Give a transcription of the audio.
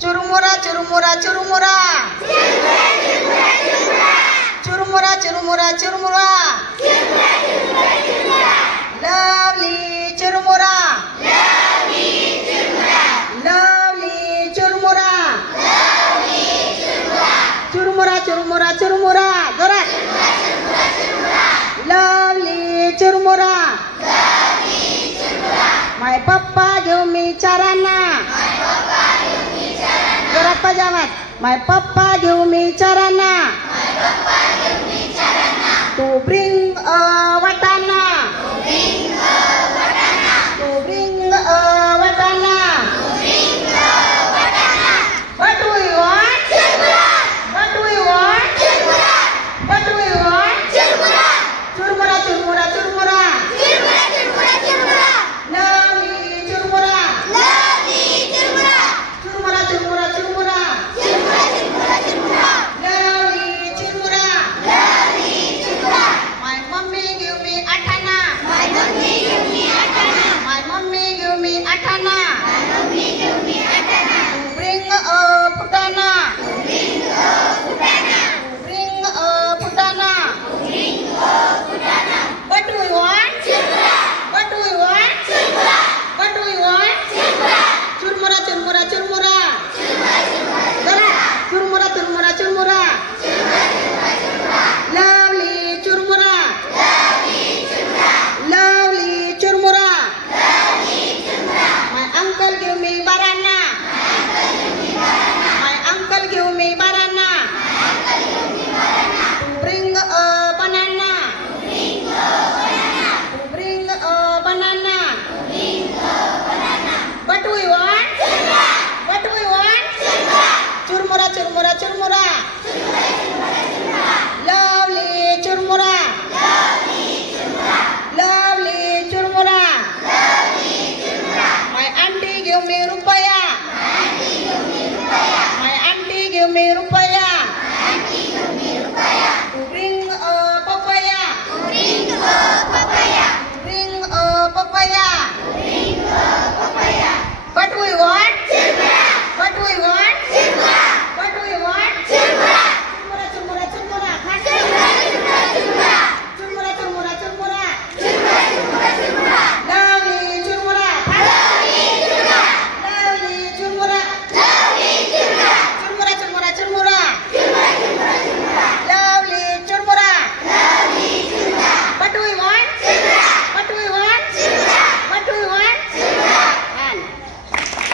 Churumura, churumura, churumura. Churumura, churumura, churumura. Lovely churumura. Lovely churumura. Churumura, churumura, churumura. Zorat. Lovely churumura. My papa give me charana. Zorat pajamat. My papa give me charana. To bring a watana. To bring a watana. What do we want? What do we want? What do we want? Churumura, churumura, churumura. Lovely churumura. Churumura, churumura, churumura. Lovely churumura. My mummy give me atana. My mummy give me atana. To bring a putana. What do we want? What do we want? What do we want? Churumura, churumura, churumura. Churumura, churumura, churumura. Lovely churumura. Lovely churumura. My uncle give me banana. My uncle give me banana. To bring a banana. To bring a banana. What do we want? What do we want? Churumura, churumura, churumura.